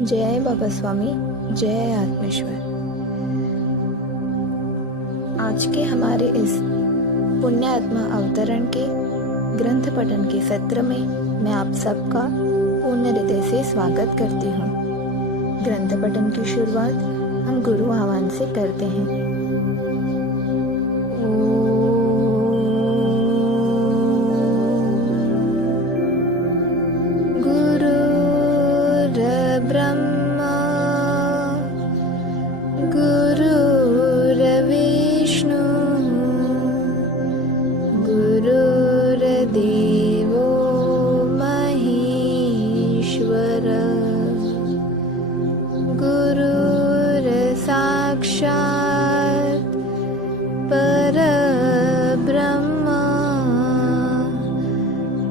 जय बाबा स्वामी, जय आत्मेश्वर। आज के हमारे इस पुण्यात्मा अवतरण के ग्रंथ पठन के सत्र में मैं आप सबका पूर्ण हृदय से स्वागत करती हूँ। ग्रंथ पठन की शुरुआत हम गुरु आह्वान से करते हैं। ब्रह्मा गुरुर्विष्णु गुरुर्देवो महेश्वर गुरुर्साक्षात् परब्रह्म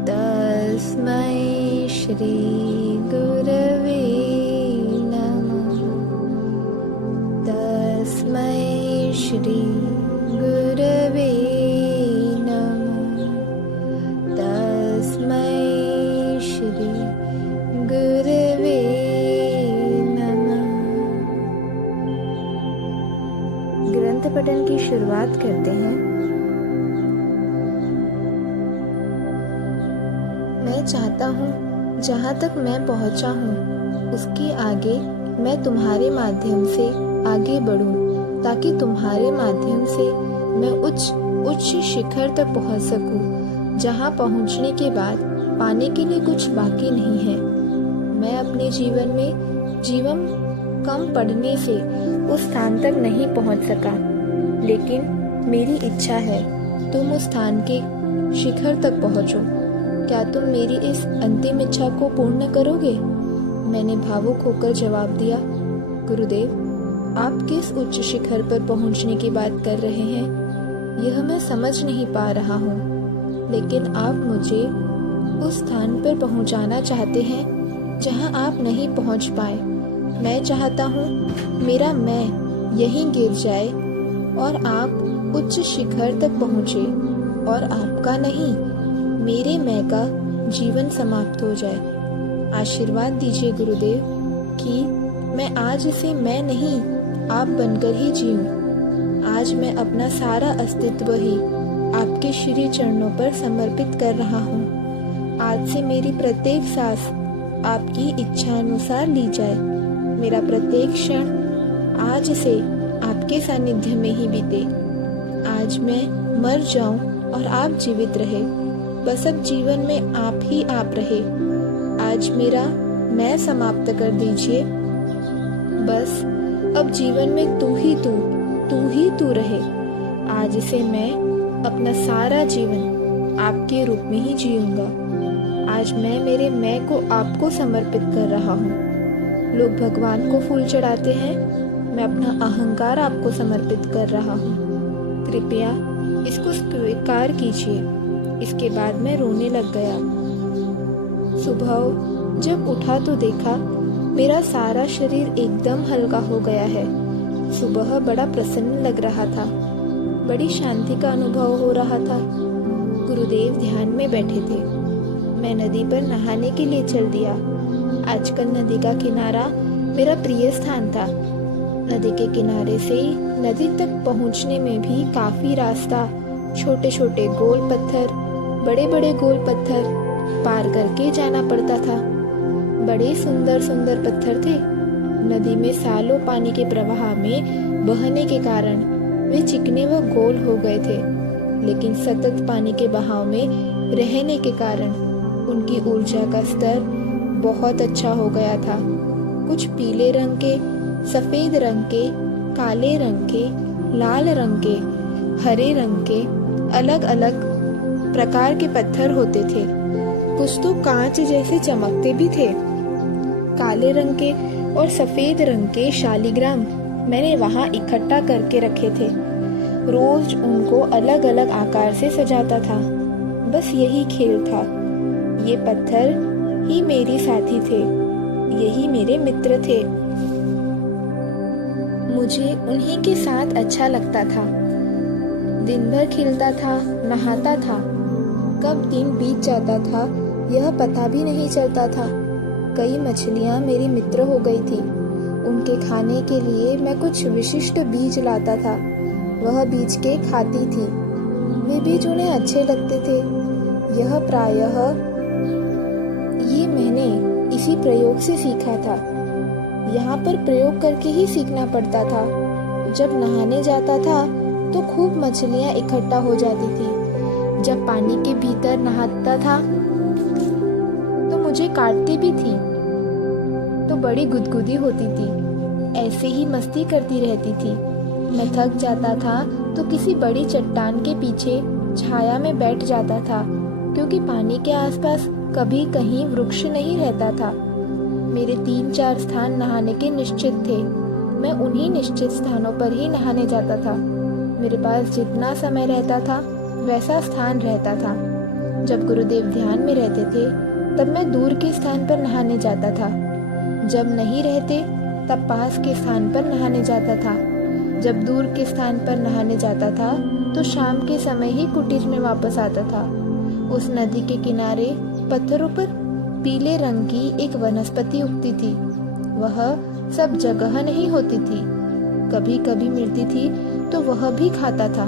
तस्मै श्री गुरवे श्री गुरवे नमः। तस्मै श्री गुरवे नमः। ग्रंथ पठन की शुरुआत करते हैं। मैं चाहता हूँ जहाँ तक मैं पहुँचा हूँ उसके आगे मैं तुम्हारे माध्यम से आगे बढ़ूँ, ताकि तुम्हारे माध्यम से मैं उच्च शिखर तक पहुंच सकूं, जहां पहुंचने के बाद पाने के लिए कुछ बाकी नहीं है। मैं अपने जीवन कम पढ़ने से उस स्थान तक नहीं पहुंच सका, लेकिन मेरी इच्छा है तुम उस स्थान के शिखर तक पहुंचो। क्या तुम मेरी इस अंतिम इच्छा को पूर्ण करोगे? मैंने भावुक होकर जवाब दिया, गुरुदेव, आप किस उच्च शिखर पर पहुंचने की बात कर रहे हैं, यह मैं समझ नहीं पा रहा हूँ, लेकिन आप मुझे उस स्थान पर पहुंचाना चाहते हैं जहां आप नहीं पहुंच पाए। मैं चाहता हूँ मेरा मैं यहीं गिर जाए और आप उच्च शिखर तक पहुँचे, और आपका नहीं, मेरे मैं का जीवन समाप्त हो जाए। आशीर्वाद दीजिए गुरुदेव कि मैं आज से मैं नहीं, आप बनकर ही जीऊं। आज मैं अपना सारा अस्तित्व ही आपके श्री चरणों पर समर्पित कर रहा हूँ। आज से मेरी प्रत्येक सांस आपकी इच्छानुसार ली जाए। मेरा प्रत्येक क्षण आज से आपके सानिध्य में ही बीते। आज मैं मर जाऊं और आप जीवित रहे, बस अब जीवन में आप ही आप रहे। आज मेरा मैं समाप्त कर दीजिए, बस अब जीवन में तू ही तू रहे। आज से मैं अपना सारा जीवन आपके रूप में ही जीऊंगा। आज मैं मेरे मैं को आपको समर्पित कर रहा हूँ। लोग भगवान को फूल चढ़ाते हैं, मैं अपना अहंकार आपको समर्पित कर रहा हूँ। कृपया इसको स्वीकार कीजिए। इसके बाद मैं रोने लग गया। सुबह जब उठा तो देखा मेरा सारा शरीर एकदम हल्का हो गया है। सुबह बड़ा प्रसन्न लग रहा था, बड़ी शांति का अनुभव हो रहा था। गुरुदेव ध्यान में बैठे थे। मैं नदी पर नहाने के लिए चल दिया। आजकल नदी का किनारा मेरा प्रिय स्थान था। नदी के किनारे से नदी तक पहुंचने में भी काफी रास्ता, छोटे छोटे गोल पत्थर, बड़े बड़े गोल पत्थर पार करके जाना पड़ता था। बड़े सुंदर सुंदर पत्थर थे। नदी में सालों पानी के प्रवाह में बहने के कारण वे चिकने व गोल हो गए थे, लेकिन सतत पानी के बहाव में रहने के कारण उनकी ऊर्जा का स्तर बहुत अच्छा हो गया था। कुछ पीले रंग के, सफेद रंग के, काले रंग के, लाल रंग के, हरे रंग के अलग अलग प्रकार के पत्थर होते थे। कुछ तो कांच जैसे चमकते भी थे। काले रंग के और सफेद रंग के शालिग्राम मैंने वहां इकट्ठा करके रखे थे। रोज उनको अलग अलग आकार से सजाता था। बस यही खेल था। ये पत्थर ही मेरे साथी थे, यही मेरे मित्र थे। मुझे उन्हीं के साथ अच्छा लगता था। दिन भर खेलता था, नहाता था। कब दिन बीत जाता था यह पता भी नहीं चलता था। कई मछलियाँ मेरी मित्र हो गई थी। उनके खाने के लिए मैं कुछ विशिष्ट बीज लाता था, वह बीज के खाती थी। वे बीज उन्हें अच्छे लगते थे। यह प्रायः ये मैंने इसी प्रयोग से सीखा था। यहाँ पर प्रयोग करके ही सीखना पड़ता था। जब नहाने जाता था तो खूब मछलियाँ इकट्ठा हो जाती थी। जब पानी के भीतर नहाता था तो मुझे काटती भी थी, तो बड़ी गुदगुदी होती थी। ऐसे ही मस्ती करती रहती थी। मैं थक जाता था तो किसी बड़ी चट्टान के पीछे छाया में बैठ जाता था, क्योंकि पानी के आसपास कभी कहीं वृक्ष नहीं रहता था। मेरे 3-4 स्थान नहाने के निश्चित थे। मैं उन्हीं निश्चित स्थानों पर ही नहाने जाता था। मेरे पास जितना समय रहता था वैसा स्थान रहता था। जब गुरुदेव ध्यान में रहते थे तब मैं दूर के स्थान पर नहाने जाता था। जब नहीं रहते तब पास के स्थान पर नहाने जाता था। जब दूर के स्थान पर नहाने जाता था तो शाम के समय ही कुटीर में वापस आता था। उस नदी के किनारे पत्थरों पर पीले रंग की एक वनस्पति उगती थी। वह सब जगह नहीं होती थी, कभी कभी मिलती थी तो वह भी खाता था।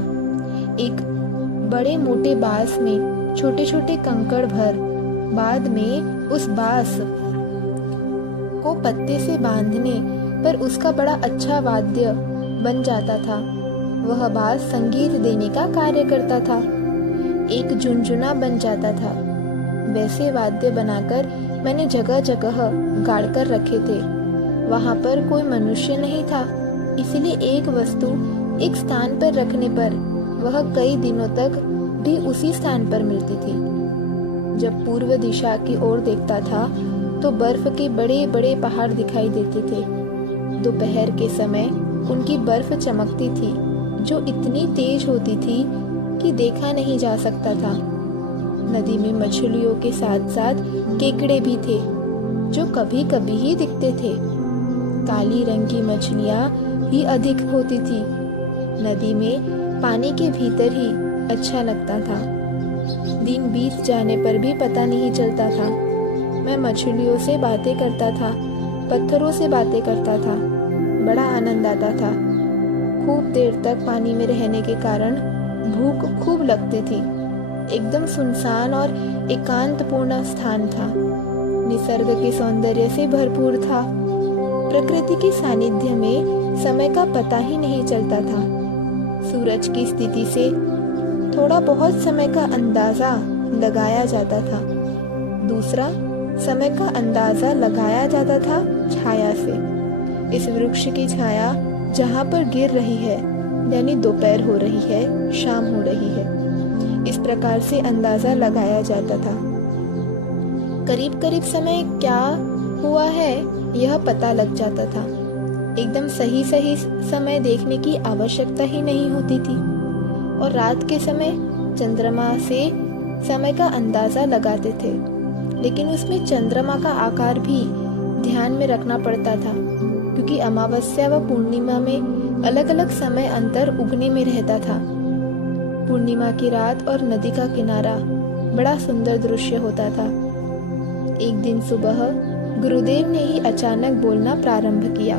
एक बड़े मोटे बांस में छोटे छोटे कंकड़ भर, बाद में उस बांस को पत्ते से बांधने पर उसका बड़ा अच्छा वाद्य बन जाता था। वह बांस संगीत देने का कार्य करता था, एक झुनझुना बन जाता था। वैसे वाद्य बनाकर मैंने जगह जगह गाड़ कर रखे थे। वहां पर कोई मनुष्य नहीं था, इसलिए एक वस्तु एक स्थान पर रखने पर वह कई दिनों तक भी उसी स्थान पर मिलती थी। जब पूर्व दिशा की ओर देखता था तो बर्फ के बड़े बड़े पहाड़ दिखाई देते थे। दोपहर के समय उनकी बर्फ चमकती थी, जो इतनी तेज होती थी कि देखा नहीं जा सकता था। नदी में मछलियों के साथ साथ केकड़े भी थे, जो कभी कभी ही दिखते थे। काली रंग की मछलियाँ ही अधिक होती थी। नदी में पानी के भीतर ही अच्छा लगता था। दिन बीत जाने पर भी पता नहीं चलता था। मैं मछलियों से बातें करता था, पत्थरों से बातें करता था। बड़ा आनंद आता था। खूब देर तक पानी में रहने के कारण भूख खूब लगती थी। एकदम सुनसान और एकांतपूर्ण स्थान था। निसर्ग के सौंदर्य से भरपूर था। प्रकृति के सानिध्य में समय का पता ही नहीं चलता था। सूरज की स्थिति से थोड़ा बहुत समय का अंदाजा लगाया जाता था। दूसरा समय का अंदाजा लगाया जाता था छाया से। इस वृक्ष की छाया जहाँ पर गिर रही है, यानी दोपहर हो रही है, शाम हो रही है, इस प्रकार से अंदाजा लगाया जाता था। करीब करीब समय क्या हुआ है यह पता लग जाता था। एकदम सही सही समय देखने की आवश्यकता ही नहीं होती थी। और रात के समय चंद्रमा से समय का अंदाजा लगाते थे, लेकिन उसमें चंद्रमा का आकार भी ध्यान में रखना पड़ता था, क्योंकि अमावस्या व पूर्णिमा में अलग अलग समय अंतर उगने में रहता था। पूर्णिमा की रात और नदी का किनारा बड़ा सुंदर दृश्य होता था। एक दिन सुबह गुरुदेव ने ही अचानक बोलना प्रारंभ किया।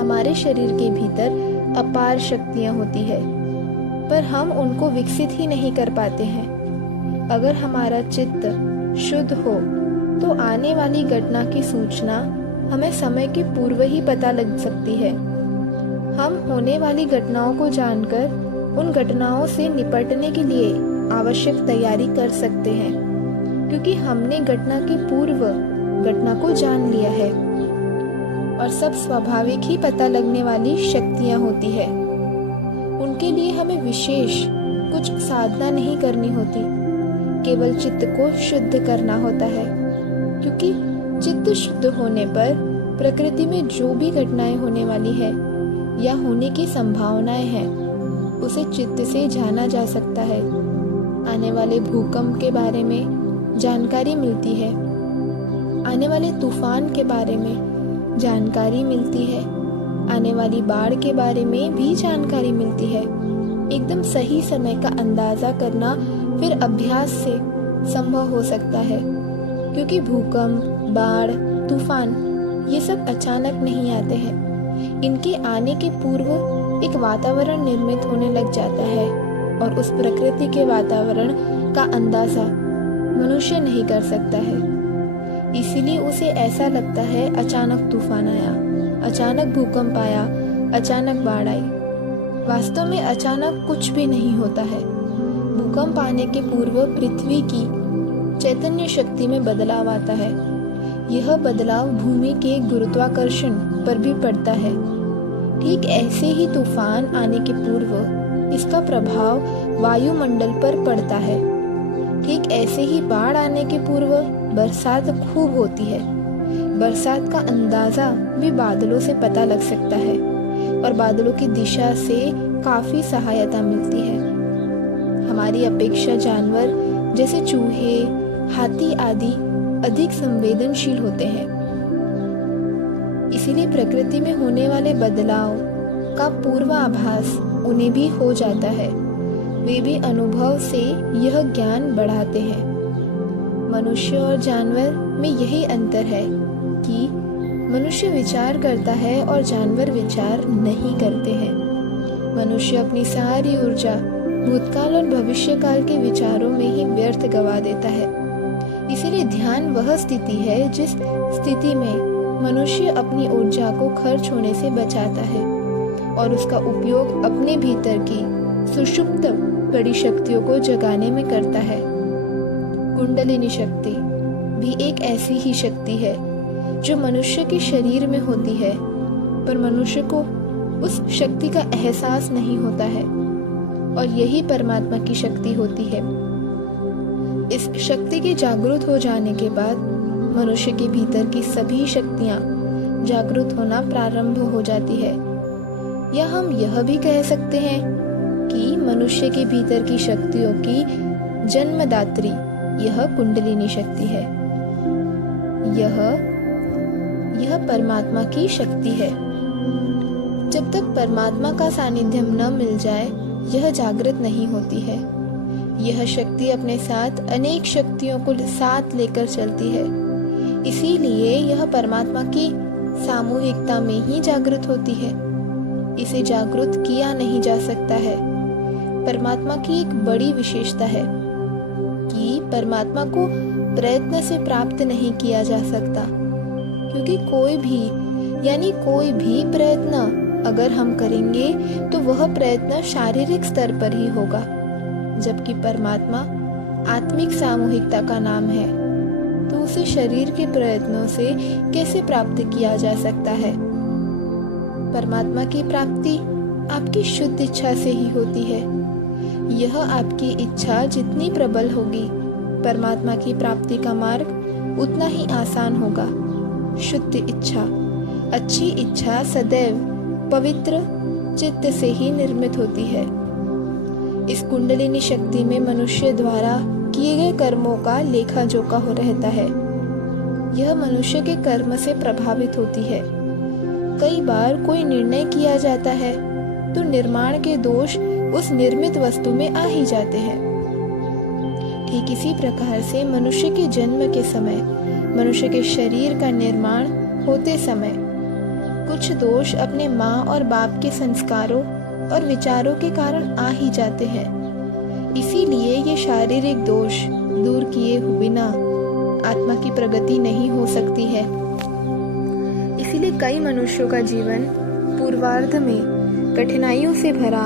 हमारे शरीर के भीतर अपार शक्तियां होती है, पर हम उनको विकसित ही नहीं कर पाते हैं। अगर हमारा चित्त शुद्ध हो तो आने वाली घटना की सूचना हमें समय के पूर्व ही पता लग सकती है। हम होने वाली घटनाओं को जानकर उन घटनाओं से निपटने के लिए आवश्यक तैयारी कर सकते हैं, क्योंकि हमने घटना के पूर्व घटना को जान लिया है। और सब स्वाभाविक ही पता लगने वाली शक्तियाँ होती है। उनके लिए हमें विशेष कुछ साधना नहीं करनी होती, केवल चित्त को शुद्ध करना होता है। क्योंकि चित्त शुद्ध होने पर प्रकृति में जो भी घटनाएं होने वाली है या होने की संभावनाएं हैं, उसे चित्त से जाना जा सकता है। आने वाले भूकंप के बारे में जानकारी मिलती है, आने वाले तूफान के बारे में जानकारी मिलती है, आने वाली बाढ़ के बारे में भी जानकारी मिलती है। एकदम सही समय का अंदाजा करना फिर अभ्यास से संभव हो सकता है, क्योंकि भूकंप, बाढ़ तूफान, ये सब अचानक नहीं आते हैं। इनके आने के पूर्व एक वातावरण निर्मित होने लग जाता है और उस प्रकृति के वातावरण का अंदाजा मनुष्य नहीं कर सकता है। इसीलिए उसे ऐसा लगता है अचानक तूफान आया, अचानक भूकंप आया, अचानक बाढ़ आई। वास्तव में अचानक कुछ भी नहीं होता है। भूकंप आने के पूर्व पृथ्वी की चैतन्य शक्ति में बदलाव आता है। यह बदलाव भूमि के गुरुत्वाकर्षण पर भी पड़ता है। ठीक ऐसे ही तूफान आने के पूर्व इसका प्रभाव वायुमंडल पर पड़ता है। ठीक ऐसे ही बाढ़ आने के पूर्व बरसात खूब होती है। बरसात का अंदाजा भी बादलों से पता लग सकता है और बादलों की दिशा से काफी सहायता मिलती है। हमारी अपेक्षा जानवर जैसे चूहे, हाथी आदि अधिक संवेदनशील होते हैं। इसीलिए प्रकृति में होने वाले बदलाव का पूर्वाभास उन्हें भी हो जाता है। वे भी अनुभव से यह ज्ञान बढ़ाते हैं। मनुष्य और जानवर में यही अंतर है कि मनुष्य विचार करता है और जानवर विचार नहीं करते हैं। मनुष्य अपनी सारी ऊर्जा भूतकाल और भविष्यकाल के विचारों में ही व्यर्थ गवा देता है। इसीलिए ध्यान वह स्थिति है जिस स्थिति में मनुष्य अपनी ऊर्जा को खर्च होने से बचाता है और उसका उपयोग अपने भीतर की सुषुप्त बड़ी शक्तियों को जगाने में करता है। कुंडलिनी शक्ति भी एक ऐसी ही शक्ति है जो मनुष्य के शरीर में होती है, पर मनुष्य को उस शक्ति का एहसास नहीं होता है और यही परमात्मा की शक्ति होती है। इस शक्ति के जागृत हो जाने के बाद मनुष्य के भीतर की सभी शक्तियां जागृत होना प्रारंभ हो जाती है। या हम यह भी कह सकते हैं कि मनुष्य के भीतर की शक्तियों की जन्मदात्री यह कुंडलिनी शक्ति है। यह परमात्मा की शक्ति है। जब तक परमात्मा का सानिध्यम न मिल जाए यह जागृत नहीं होती है। यह शक्ति अपने साथ अनेक शक्तियों को साथ लेकर चलती है। इसीलिए यह परमात्मा की सामूहिकता में ही जागृत होती है। इसे जागृत किया नहीं जा सकता है। परमात्मा की एक बड़ी विशेषता है कि परमात्मा को प्रयत्न से प्राप्त नहीं किया जा सकता, क्योंकि कोई भी प्रयत्न अगर हम करेंगे तो वह प्रयत्न शारीरिक स्तर पर ही होगा, जबकि परमात्मा आत्मिक सामूहिकता का नाम है, तो उसे शरीर के प्रयत्नों से कैसे प्राप्त किया जा सकता है। परमात्मा की प्राप्ति आपकी शुद्ध इच्छा से ही होती है। यह आपकी इच्छा जितनी प्रबल होगी, परमात्मा की प्राप्ति का मार्ग उतना ही आसान होगा। शुद्ध इच्छा, अच्छी इच्छा सदैव पवित्र चित्त से ही निर्मित होती है। इस कुंडलिनी शक्ति में मनुष्य द्वारा किए गए कर्मों का लेखा जोखा हो रहता है। यह मनुष्य के कर्म से प्रभावित होती है। कई बार कोई निर्णय किया जाता है तो निर्माण के दोष उस निर्मित वस्तु में आ ही जाते हैं। ठीक इसी प्रकार से मनुष्य के जन्म के समय, मनुष्य के शरीर का निर्माण होते समय कुछ दोष अपने माँ और बाप के संस्कारों और विचारों के कारण आ ही जाते हैं। इसीलिए ये शारीरिक दोष दूर किए बिना आत्मा की प्रगति नहीं हो सकती है। इसीलिए कई मनुष्यों का जीवन पूर्वार्ध में कठिनाइयों से भरा,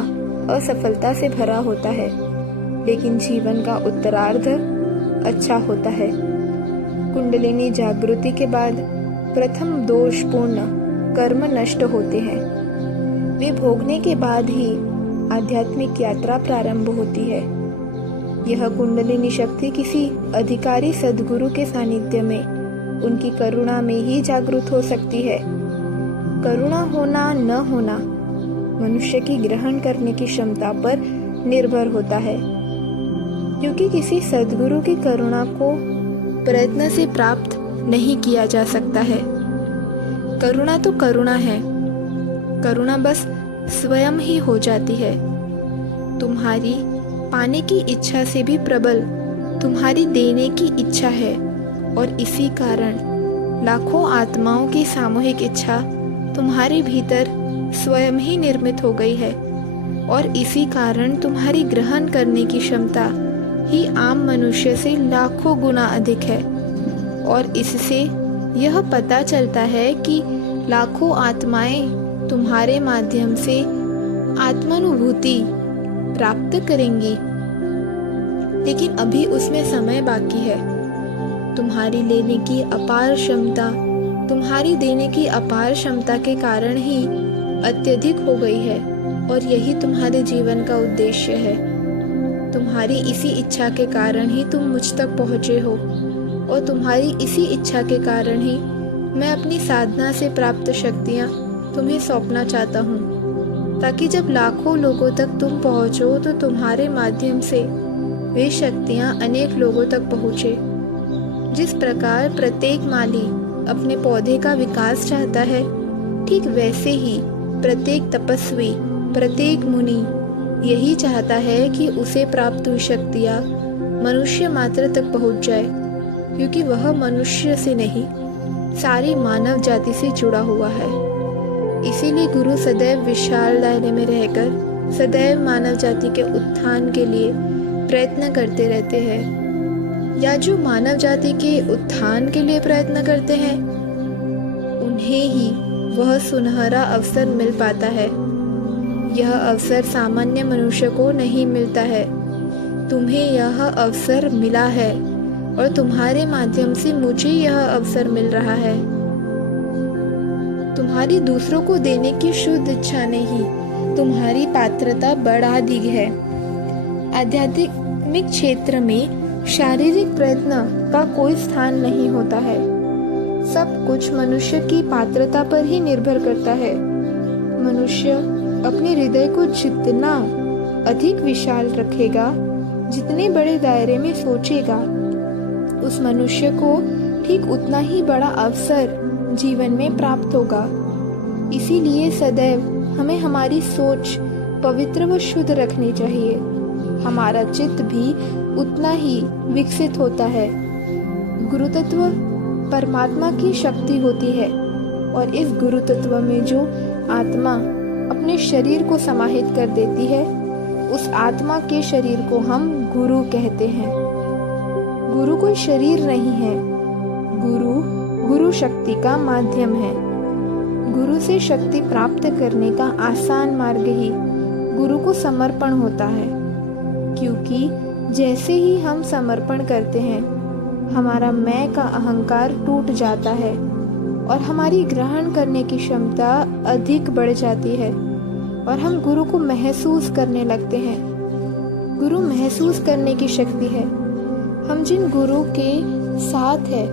असफलता से भरा होता है, लेकिन जीवन का उत्तरार्ध अच्छा होता है। कुंडलिनी जागृति के बाद प्रथम दोषपूर्ण कर्म नष्ट होते हैं। वे भोगने के बाद ही आध्यात्मिक यात्रा प्रारंभ होती है। यह कुंडलिनी शक्ति किसी अधिकारी सद्गुरु के सानिध्य में, उनकी करुणा में ही जागृत हो सकती है। करुणा होना न होना मनुष्य की ग्रहण करने की क्षमता पर निर्भर होता है, क्योंकि किसी सद्गुरु की करुणा को प्रयत्न से प्राप्त नहीं किया जा सकता है। करुणा तो करुणा है, करुणा बस स्वयं ही हो जाती है। तुम्हारी पाने की इच्छा से भी प्रबल तुम्हारी देने की इच्छा है, और इसी कारण लाखों आत्माओं की सामूहिक इच्छा तुम्हारे भीतर स्वयं ही निर्मित हो गई है और इसी कारण तुम्हारी ग्रहण करने की क्षमता ही आम मनुष्य से लाखों गुना अधिक है। और इससे यह पता चलता है कि लाखों आत्माएं तुम्हारे माध्यम से आत्मानुभूति प्राप्त करेंगी, लेकिन अभी उसमें समय बाकी है। तुम्हारी लेने की अपार क्षमता, तुम्हारी देने की अपार क्षमता के कारण ही अत्यधिक हो गई है और यही तुम्हारे जीवन का उद्देश्य है। तुम्हारी इसी इच्छा के कारण ही तुम मुझ तक पहुँचे हो और तुम्हारी इसी इच्छा के कारण ही मैं अपनी साधना से प्राप्त शक्तियाँ तुम्हें सौंपना चाहता हूँ, ताकि जब लाखों लोगों तक तुम पहुँचो तो तुम्हारे माध्यम से वे शक्तियाँ अनेक लोगों तक पहुँचे। जिस प्रकार प्रत्येक माली अपने पौधे का विकास चाहता है, ठीक वैसे ही प्रत्येक तपस्वी, प्रत्येक मुनि यही चाहता है कि उसे प्राप्त हुई शक्तियाँ मनुष्य मात्र तक पहुँच जाए, क्योंकि वह मनुष्य से नहीं सारी मानव जाति से जुड़ा हुआ है। इसीलिए गुरु सदैव विशाल दायरे में रहकर सदैव मानव जाति के उत्थान के लिए प्रयत्न करते रहते हैं, या जो मानव जाति के उत्थान के लिए प्रयत्न करते हैं उन्हें ही वह सुनहरा अवसर मिल पाता है। यह अवसर सामान्य मनुष्य को नहीं मिलता है। तुम्हें यह अवसर मिला है और तुम्हारे माध्यम से मुझे यह अवसर मिल रहा है। तुम्हारी दूसरों को देने की शुद्ध इच्छा ने ही तुम्हारी पात्रता बढ़ा दी है। आध्यात्मिक क्षेत्र में शारीरिक प्रयत्न का कोई स्थान नहीं होता है। सब कुछ मनुष्य की पात्रता पर ही निर्भर करता है। मनुष्य अपने हृदय को जितना अधिक विशाल रखेगा, जितने बड़े दायरे में सोचेगा, उस मनुष्य को ठीक उतना ही बड़ा अवसर जीवन में प्राप्त होगा। इसीलिए सदैव हमें हमारी सोच पवित्र व शुद्ध रखनी चाहिए। हमारा चित्त भी उतना ही विकसित होता है। गुरुतत्व परमात्मा की शक्ति होती है और इस गुरुतत्व में जो आत्मा अपने शरीर को समाहित कर देती है, उस आत्मा के शरीर को हम गुरु कहते हैं। गुरु कोई शरीर नहीं है। गुरु शक्ति का माध्यम है। गुरु से शक्ति प्राप्त करने का आसान मार्ग ही गुरु को समर्पण होता है, क्योंकि जैसे ही हम समर्पण करते हैं, हमारा मैं का अहंकार टूट जाता है और हमारी ग्रहण करने की क्षमता अधिक बढ़ जाती है और हम गुरु को महसूस करने लगते हैं। गुरु महसूस करने की शक्ति है। हम जिन गुरु के साथ है,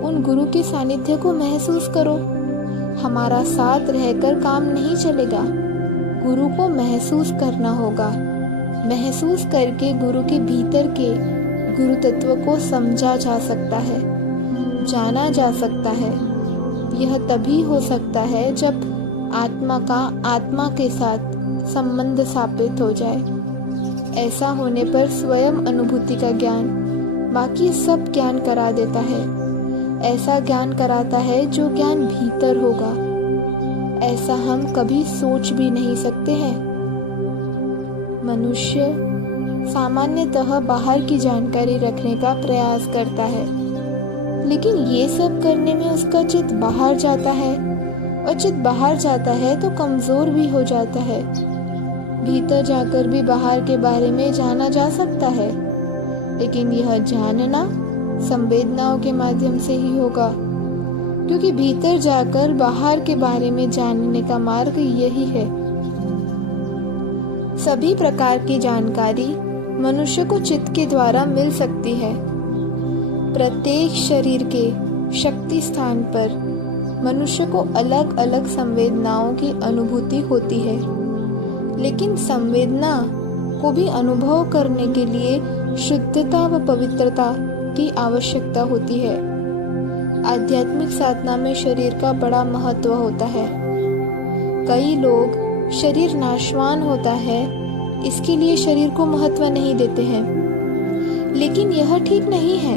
उन गुरु के सानिध्य को महसूस करो। हमारा साथ रहकर काम नहीं चलेगा, गुरु को महसूस करना होगा। महसूस करके गुरु के भीतर के गुरु तत्व को समझा जा सकता है, जाना जा सकता है। यह तभी हो सकता है जब आत्मा का आत्मा के साथ संबंध स्थापित हो जाए। ऐसा होने पर स्वयं अनुभूति का ज्ञान बाकी सब ज्ञान करा देता है। ऐसा ज्ञान कराता है जो ज्ञान भीतर होगा। ऐसा हम कभी सोच भी नहीं सकते हैं। मनुष्य सामान्यतः बाहर की जानकारी रखने का प्रयास करता है, लेकिन ये सब करने में उसका चित्त बाहर जाता है और चित्त बाहर जाता है तो कमजोर भी हो जाता है। भीतर जाकर भी बाहर के बारे में जाना जा सकता है, लेकिन यह जानना संवेदनाओं के माध्यम से ही होगा, क्योंकि भीतर जाकर बाहर के बारे में जानने का मार्ग यही है। सभी प्रकार की जानकारी मनुष्य को चित्त के द्वारा मिल सकती है। प्रत्येक शरीर के शक्ति स्थान पर मनुष्य को अलग अलग संवेदनाओं की अनुभूति होती है, लेकिन संवेदना को भी अनुभव करने के लिए शुद्धता व पवित्रता की आवश्यकता होती है। आध्यात्मिक साधना में शरीर का बड़ा महत्व होता है। कई लोग शरीर नाशवान होता है, इसके लिए शरीर को महत्व नहीं देते हैं, लेकिन यह ठीक नहीं है।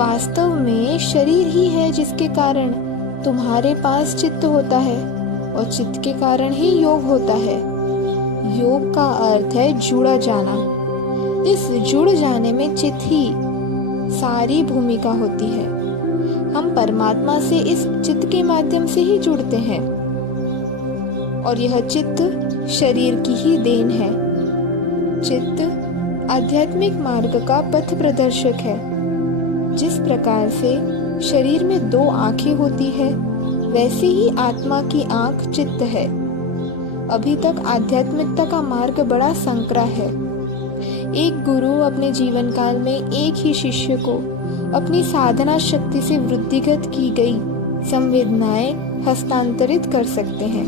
वास्तव में शरीर ही है जिसके कारण तुम्हारे पास चित्त होता है और चित्त के कारण ही योग होता है। योग का अर्थ है जुड़ा जाना। इस जुड़ जाने में चित्त ही सारी भूमिका होती है। हम परमात्मा से इस चित्त के माध्यम से ही जुड़ते हैं और यह चित्त शरीर की ही देन है। चित्त आध्यात्मिक मार्ग का पथ प्रदर्शक है। जिस प्रकार से शरीर में 2 आंखें होती है, वैसे ही आत्मा की आंख चित्त है। अभी तक आध्यात्मिकता का मार्ग बड़ा संकरा है। एक गुरु अपने जीवन काल में एक ही शिष्य को अपनी साधना शक्ति से वृद्धिगत की गई संवेदनाएं हस्तांतरित कर सकते हैं,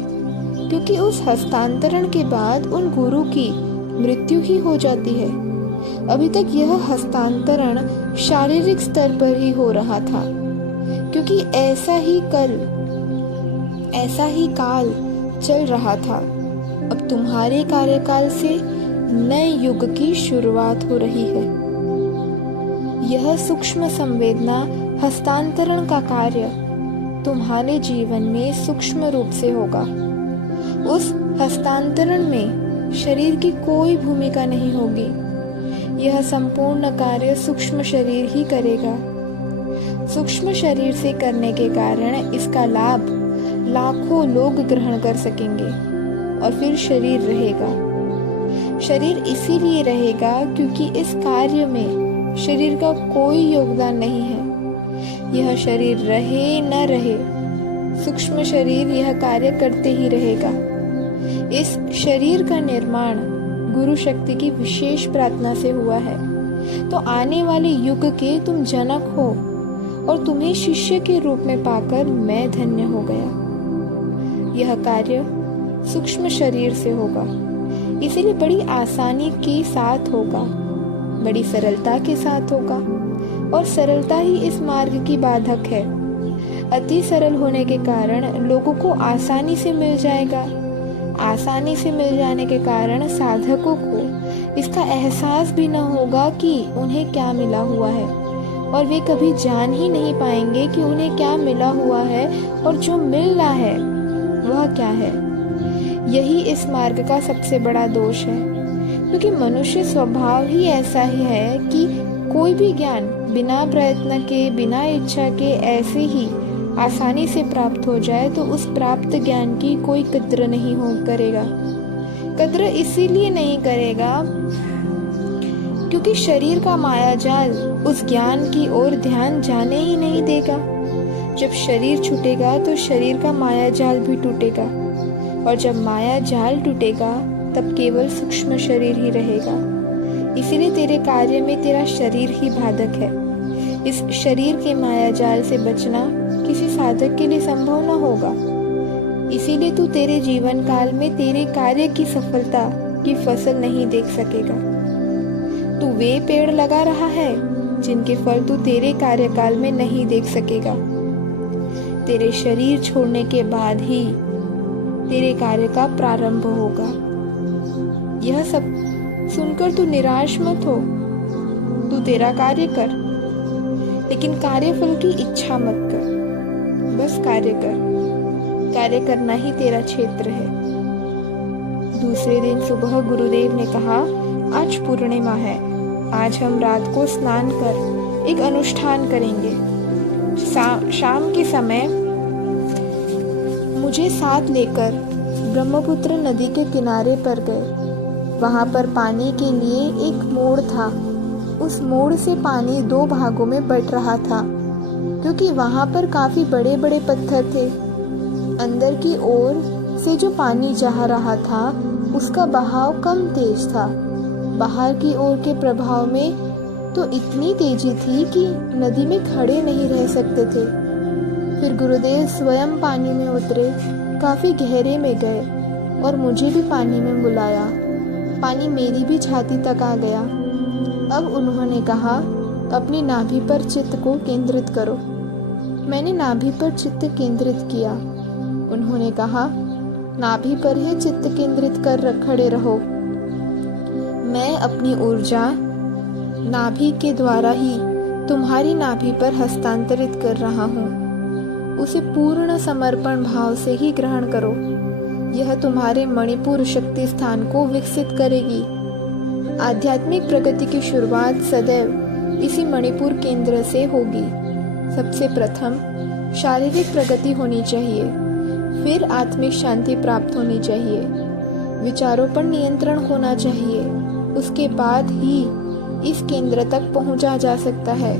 क्योंकि उस हस्तांतरण के बाद उन गुरु की मृत्यु ही हो जाती है। अभी तक यह हस्तांतरण शारीरिक स्तर पर ही हो रहा था, क्योंकि ऐसा ही काल चल रहा था। अब तुम्हारे कार्यकाल से नए युग की शुरुआत हो रही है। यह सूक्ष्म संवेदना हस्तांतरण का कार्य तुम्हारे जीवन में सूक्ष्म रूप से होगा। उस हस्तांतरण में शरीर की कोई भूमिका नहीं होगी। यह संपूर्ण कार्य सूक्ष्म शरीर ही करेगा। सूक्ष्म शरीर से करने के कारण इसका लाभ लाखों लोग ग्रहण कर सकेंगे और फिर शरीर रहेगा। शरीर इसीलिए रहेगा क्योंकि इस कार्य में शरीर का कोई योगदान नहीं है। यह शरीर रहे न रहे, सूक्ष्म शरीर यह कार्य करते ही रहेगा। इस शरीर का निर्माण गुरु शक्ति की विशेष प्रार्थना से हुआ है। तो आने वाले युग के तुम जनक हो और तुम्हें शिष्य के रूप में पाकर मैं धन्य हो गया। यह कार्य सूक्ष्म शरीर से होगा, इसीलिए बड़ी आसानी के साथ होगा, बड़ी सरलता के साथ होगा और सरलता ही इस मार्ग की बाधक है। अति सरल होने के कारण लोगों को आसानी से मिल जाएगा। आसानी से मिल जाने के कारण साधकों को इसका एहसास भी न होगा कि उन्हें क्या मिला हुआ है और वे कभी जान ही नहीं पाएंगे कि उन्हें क्या मिला हुआ है और जो मिल रहा है वह क्या है। यही इस मार्ग का सबसे बड़ा दोष है, क्योंकि मनुष्य स्वभाव ही ऐसा ही है कि कोई भी ज्ञान बिना प्रयत्न के, बिना इच्छा के ऐसे ही आसानी से प्राप्त हो जाए तो उस प्राप्त ज्ञान की कोई कद्र नहीं करेगा। कद्र इसीलिए नहीं करेगा क्योंकि शरीर का मायाजाल उस ज्ञान की ओर ध्यान जाने ही नहीं देगा। जब शरीर छूटेगा तो शरीर का मायाजाल भी टूटेगा और जब माया जाल टूटेगा तब केवल सूक्ष्म शरीर ही रहेगा। इसीलिए तेरे कार्य में तेरा शरीर ही बाधक है। इस शरीर के माया जाल से बचना किसी साधक के लिए संभव न होगा। इसीलिए तू तेरे जीवन काल में तेरे कार्य की सफलता की फसल नहीं देख सकेगा। तू वे पेड़ लगा रहा है जिनके फल तू तेरे कार्यकाल में नहीं देख सकेगा। तेरे शरीर छोड़ने के बाद ही तेरे कार्य का प्रारंभ होगा। यह सब सुनकर तू निराश मत हो। तू तेरा कार्य कर, लेकिन कार्यफल की इच्छा मत कर। बस कार्य कर। कार्य करना ही तेरा क्षेत्र है। दूसरे दिन सुबह गुरुदेव ने कहा, आज पूर्णिमा है। आज हम रात को स्नान कर एक अनुष्ठान करेंगे। शाम के समय मुझे साथ लेकर ब्रह्मपुत्र नदी के किनारे पर गए। वहां पर पानी के लिए एक मोड़ था। उस मोड़ से पानी 2 भागों में बट रहा था, क्योंकि वहां पर काफी बड़े बड़े पत्थर थे। अंदर की ओर से जो पानी जा रहा था उसका बहाव कम तेज था। बाहर की ओर के प्रभाव में तो इतनी तेजी थी कि नदी में खड़े नहीं रह सकते थे। फिर गुरुदेव स्वयं पानी में उतरे, काफी गहरे में गए और मुझे भी पानी में बुलाया। पानी मेरी भी छाती तक आ गया। अब उन्होंने कहा, अपनी नाभि पर चित्त को केंद्रित करो। मैंने नाभि पर चित्त केंद्रित किया। उन्होंने कहा, नाभि पर ही चित्त केंद्रित कर खड़े रहो। मैं अपनी ऊर्जा नाभि के द्वारा ही तुम्हारी नाभि पर हस्तांतरित कर रहा हूँ। उसे पूर्ण समर्पण भाव से ही ग्रहण करो। यह तुम्हारे मणिपुर शक्ति स्थान को विकसित करेगी। आध्यात्मिक प्रगति की शुरुआत सदैव इसी मणिपुर केंद्र से होगी। सबसे प्रथम शारीरिक प्रगति होनी चाहिए, फिर आत्मिक शांति प्राप्त होनी चाहिए, विचारों पर नियंत्रण होना चाहिए, उसके बाद ही इस केंद्र तक पहुंचा जा सकता है।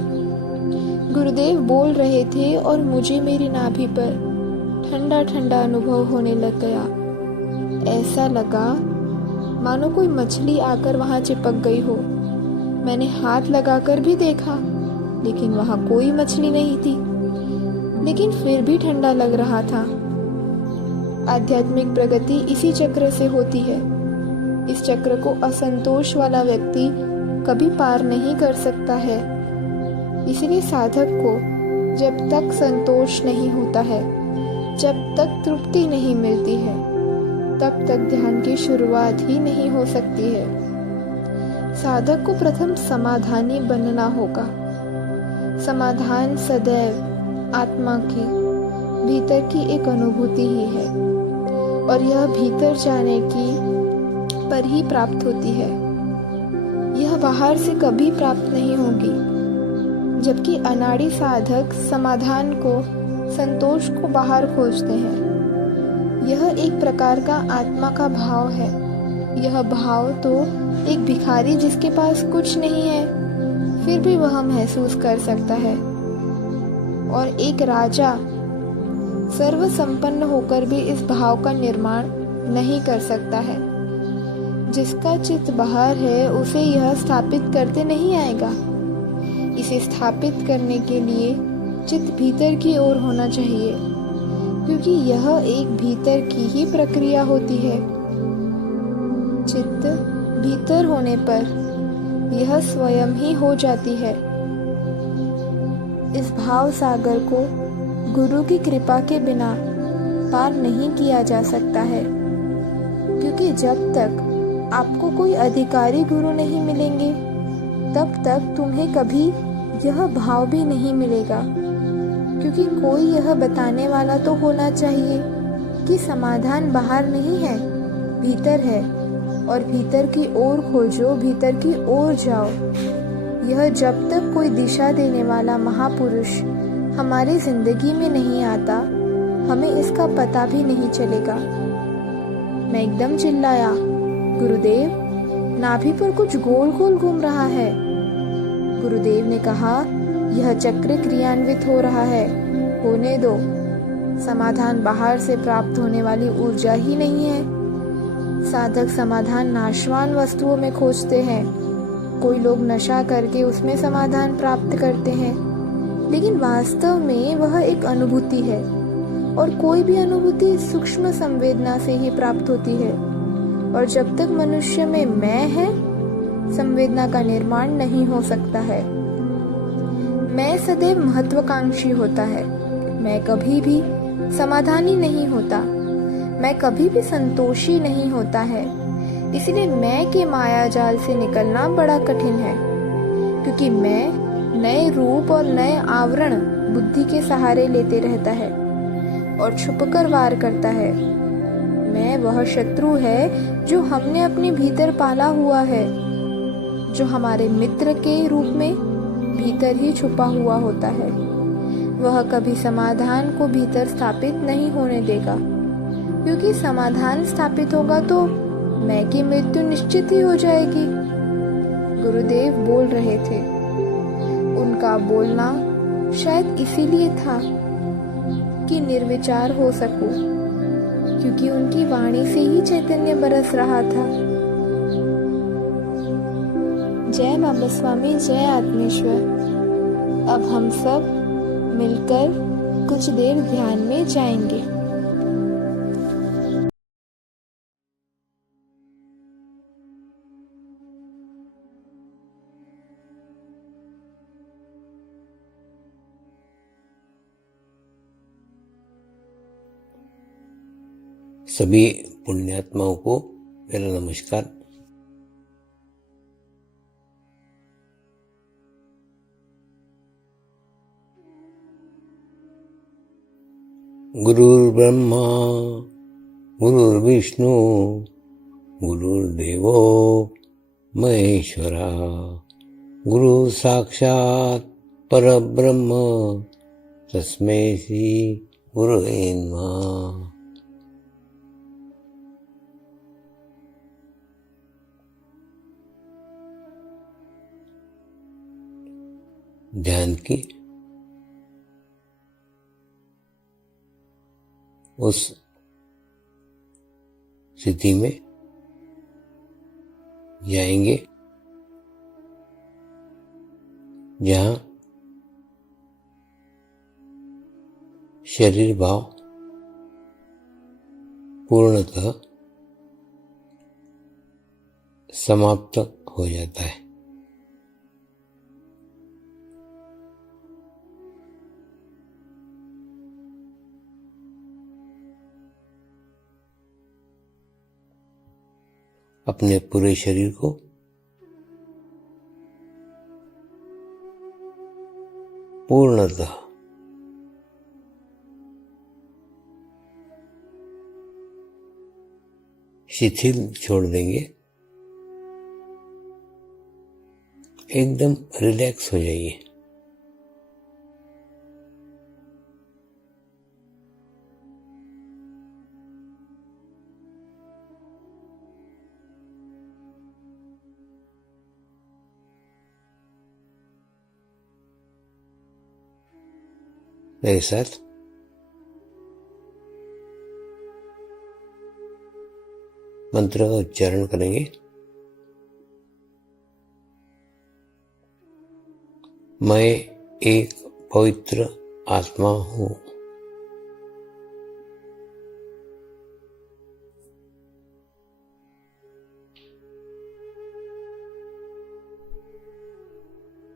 गुरुदेव बोल रहे थे और मुझे मेरी नाभि पर ठंडा ठंडा अनुभव होने लग गया। ऐसा लगा मानो कोई मछली आकर वहां चिपक गई हो। मैंने हाथ लगाकर भी देखा, लेकिन वहां कोई मछली नहीं थी, लेकिन फिर भी ठंडा लग रहा था। आध्यात्मिक प्रगति इसी चक्र से होती है। इस चक्र को असंतोष वाला व्यक्ति कभी पार नहीं कर सकता है। इसलिए साधक को जब तक संतोष नहीं होता है, जब तक तृप्ति नहीं मिलती है, तब तक ध्यान की शुरुआत ही नहीं हो सकती है। साधक को प्रथम समाधानी बनना होगा। समाधान सदैव आत्मा की भीतर की एक अनुभूति ही है, और यह भीतर जाने की पर ही प्राप्त होती है। यह बाहर से कभी प्राप्त नहीं होगी। जबकि अनाड़ी साधक समाधान को, संतोष को बाहर खोजते हैं। यह एक प्रकार का आत्मा का भाव है। यह भाव तो एक भिखारी जिसके पास कुछ नहीं है, फिर भी वह महसूस कर सकता है, और एक राजा सर्व संपन्न होकर भी इस भाव का निर्माण नहीं कर सकता है। जिसका चित्त बाहर है उसे यह स्थापित करते नहीं आएगा। इसे स्थापित करने के लिए चित्त भीतर की ओर होना चाहिए, क्योंकि यह एक भीतर की ही प्रक्रिया होती है। चित्त भीतर होने पर यह स्वयं ही हो जाती है। इस भाव सागर को गुरु की कृपा के बिना पार नहीं किया जा सकता है, क्योंकि जब तक आपको कोई अधिकारी गुरु नहीं मिलेंगे, तब तक तुम्हें कभी यह भाव भी नहीं मिलेगा। क्योंकि कोई यह बताने वाला तो होना चाहिए कि समाधान बाहर नहीं है, भीतर है, और भीतर की ओर खोजो, भीतर की ओर जाओ। यह जब तक कोई दिशा देने वाला महापुरुष हमारी जिंदगी में नहीं आता, हमें इसका पता भी नहीं चलेगा। मैं एकदम चिल्लाया, गुरुदेव, नाभि पर कुछ गोल गोल घूम रहा है। गुरुदेव ने कहा, यह चक्र क्रियान्वित हो रहा है, होने दो। समाधान बाहर से प्राप्त होने वाली ऊर्जा ही नहीं है। साधक समाधान नाशवान वस्तुओं में खोजते हैं। कोई लोग नशा करके उसमें समाधान प्राप्त करते हैं, लेकिन वास्तव में वह एक अनुभूति है, और कोई भी अनुभूति सूक्ष्म संवेदना से ही प्राप्त होती है। और जब तक मनुष्य में मैं है, संवेदना का निर्माण नहीं हो सकता है। मैं सदैव महत्वाकांक्षी होता है। मैं कभी भी समाधानी नहीं होता। मैं कभी भी संतोषी नहीं होता है। इसलिए मैं के माया जाल से निकलना बड़ा कठिन है, क्योंकि मैं नए रूप और नए आवरण बुद्धि के सहारे लेते रहता है और छुपकर वार करता है। मैं वह शत्रु है जो हमने अपने भीतर पाला हुआ है, जो हमारे मित्र के रूप में भीतर ही छुपा हुआ होता है। वह कभी समाधान को भीतर स्थापित नहीं होने देगा, क्योंकि समाधान स्थापित होगा तो मैं की मृत्यु निश्चित ही हो जाएगी। गुरुदेव बोल रहे थे। उनका बोलना शायद इसीलिए था कि निर्विचार हो सकूं, क्योंकि उनकी वाणी से ही चैतन्य बरस रहा था। जय बाबा स्वामी, जय आत्मेश्वर। अब हम सब मिलकर कुछ देर ध्यान में जाएंगे। सभी पुण्यात्माओं को मेरा नमस्कार। गुरुर्ब्रह्मा गुरुर्विष्णू गुरुर्देवो महेश्वरा गुरु साक्षात परब्रह्म तस्मै श्री गुरुवे नमः। ध्यान की उस स्थिति में जाएंगे जहाँ शरीर भाव पूर्णतः समाप्त हो जाता है। अपने पूरे शरीर को पूर्णतः शिथिल छोड़ देंगे, एकदम रिलैक्स हो जाइए। मेरे साथ मंत्र का उच्चारण करेंगे। मैं एक पवित्र आत्मा हूँ।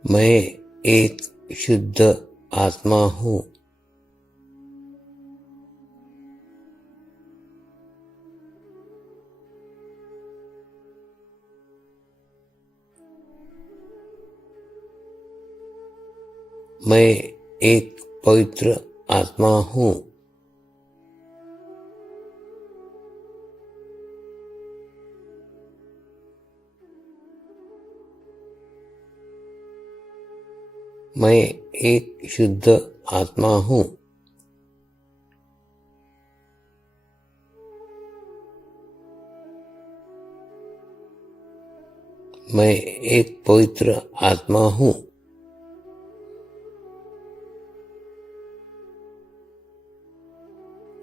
मैं एक शुद्ध आत्मा हूँ। मैं एक पवित्र आत्मा हूँ। मैं एक शुद्ध आत्मा हूँ। मैं एक पवित्र आत्मा हूँ।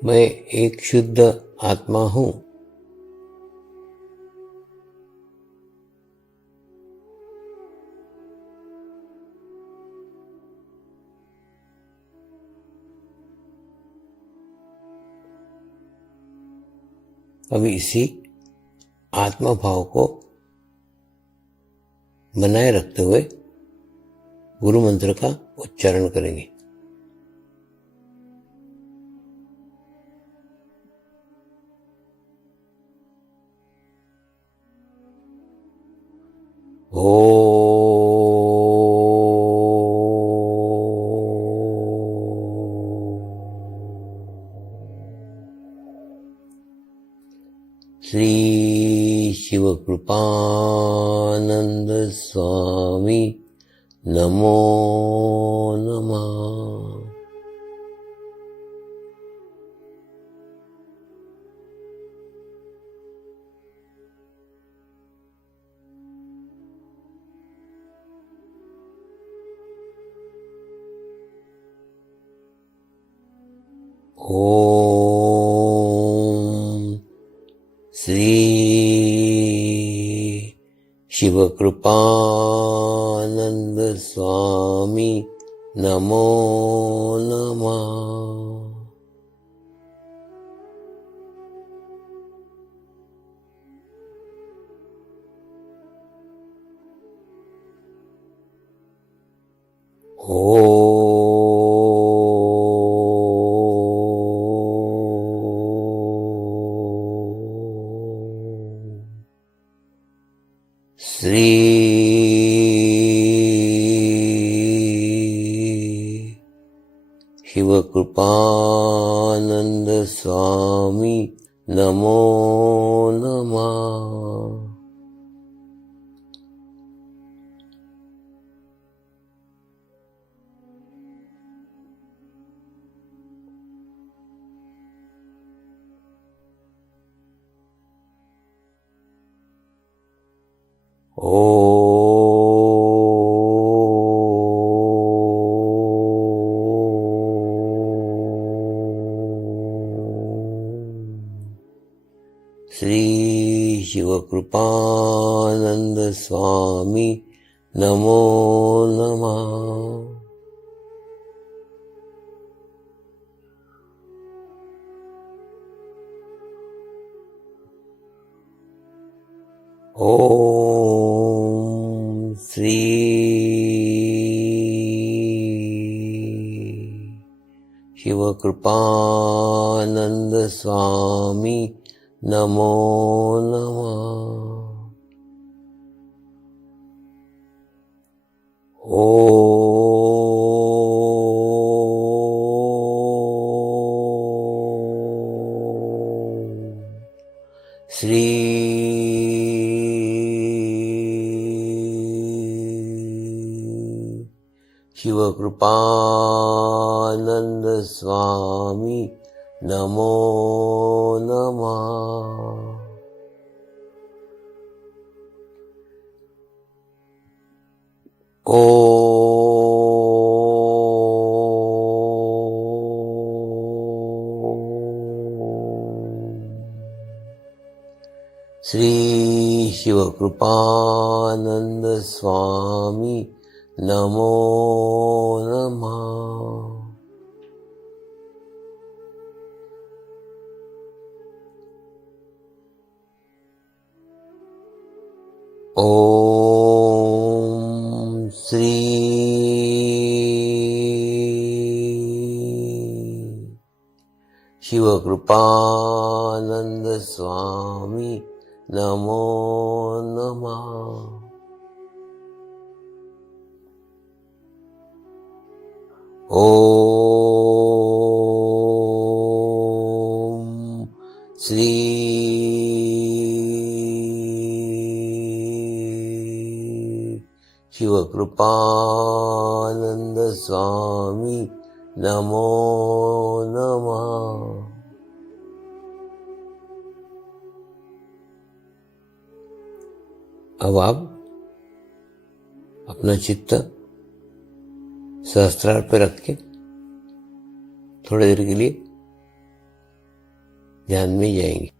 मैं एक शुद्ध आत्मा हूँ। अभी इसी आत्मा भाव को बनाए रखते हुए गुरु मंत्र का उच्चारण करेंगे। श्री शिवकृपानंद स्वामी नमो नमः। ओम श्री शिवकृपानंद स्वामी नमो नमः। श्री शिवकृपानंद स्वामी नमो नमः। श्री शिवकृपानंद स्वामी नमो नमः। ओम श्री शिवकृपानंद स्वामी नमो नमः। श्री शिवकृपानंद स्वामी नमो नमः। श्री शिवकृपानंद स्वामी नमो नमः। ओम श्री शिवकृपानंद स्वामी नमो नमः। ओम श्री शिवकृपानंद स्वामी नमो नमः। अब आप अपना चित्त सहस्त्रार पर रख के थोड़ी देर के लिए ध्यान में जाएंगे।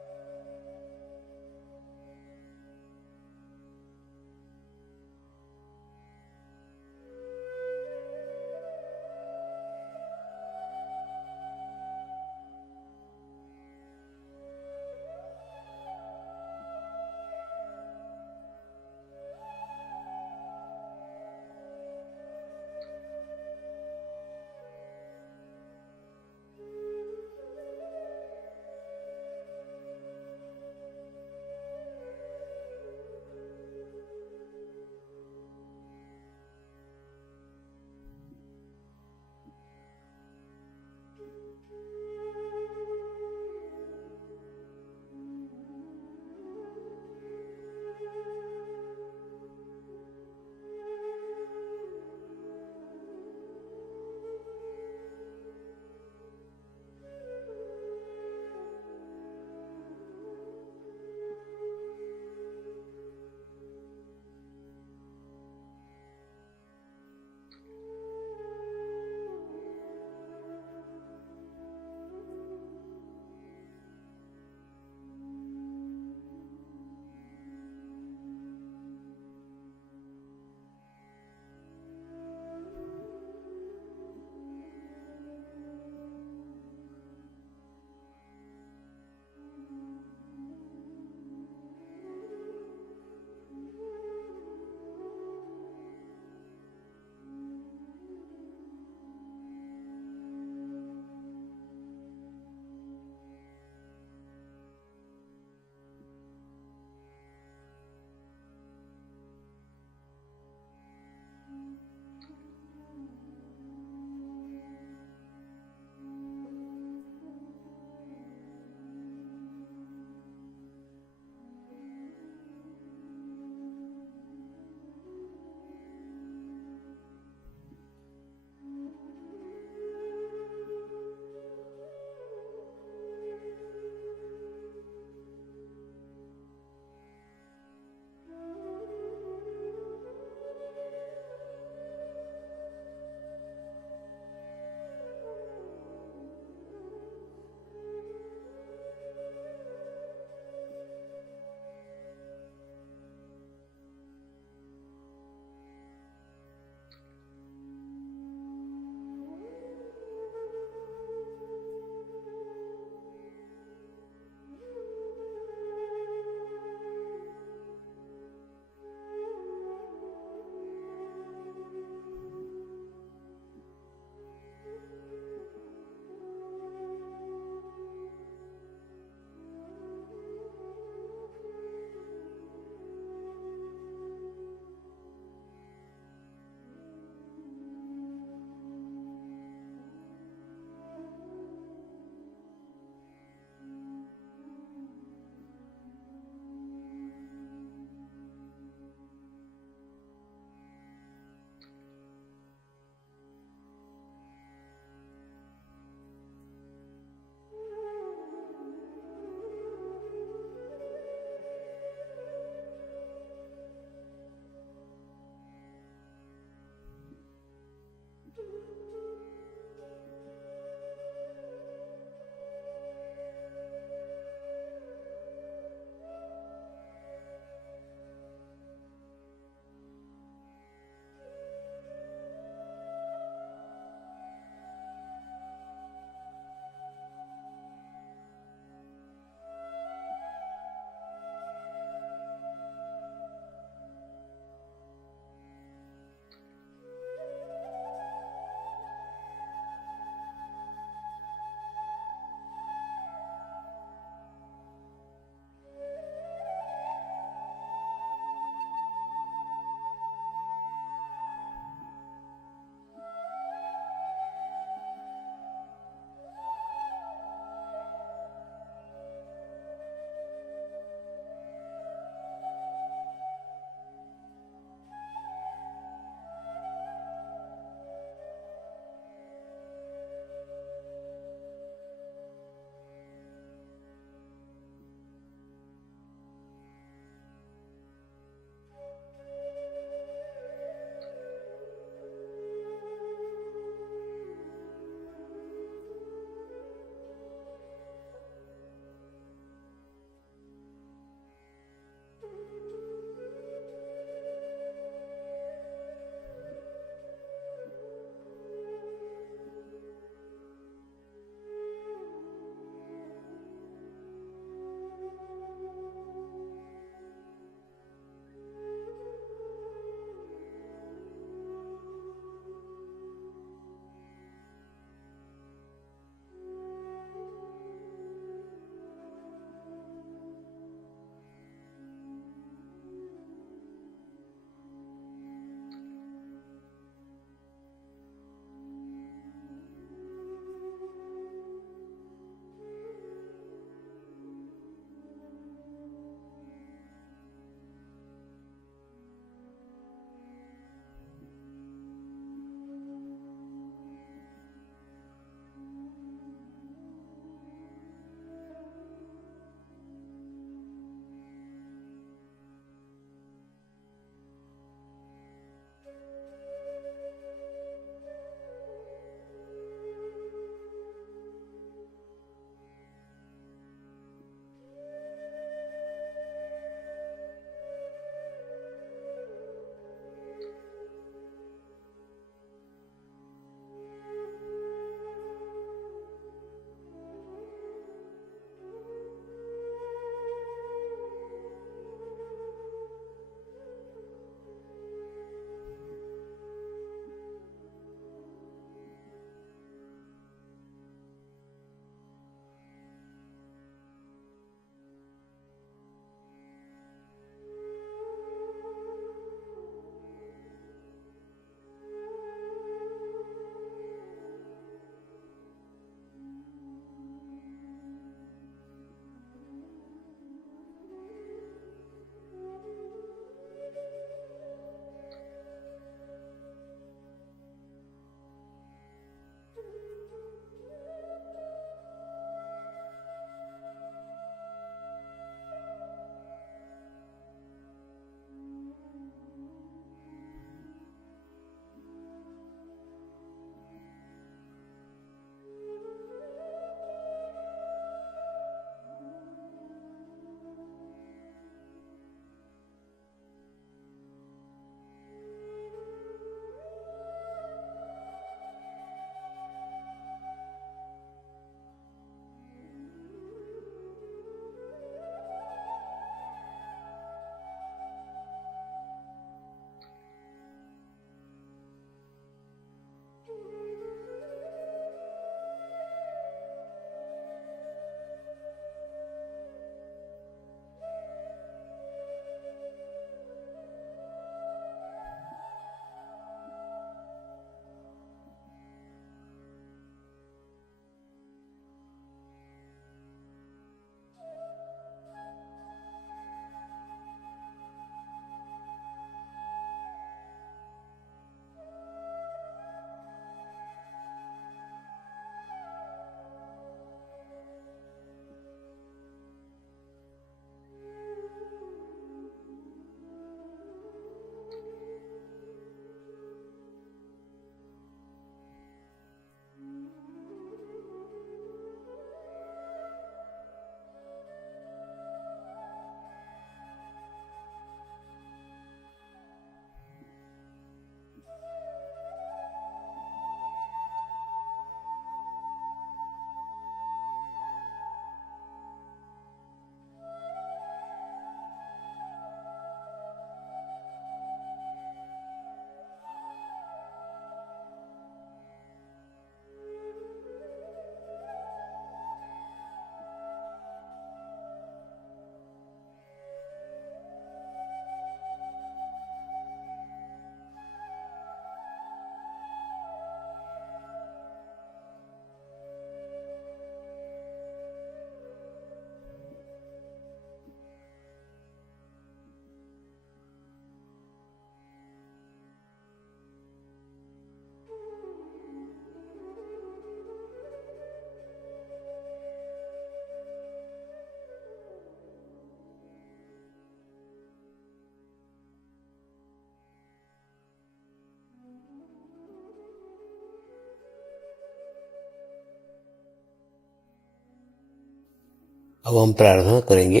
अब हम प्रार्थना करेंगे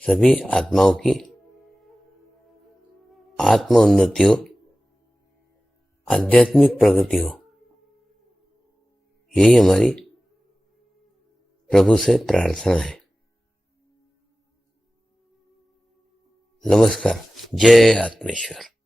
सभी आत्माओं की आत्म उन्नति हो, आध्यात्मिक प्रगति हो। यही हमारी प्रभु से प्रार्थना है। नमस्कार। जय आत्मेश्वर।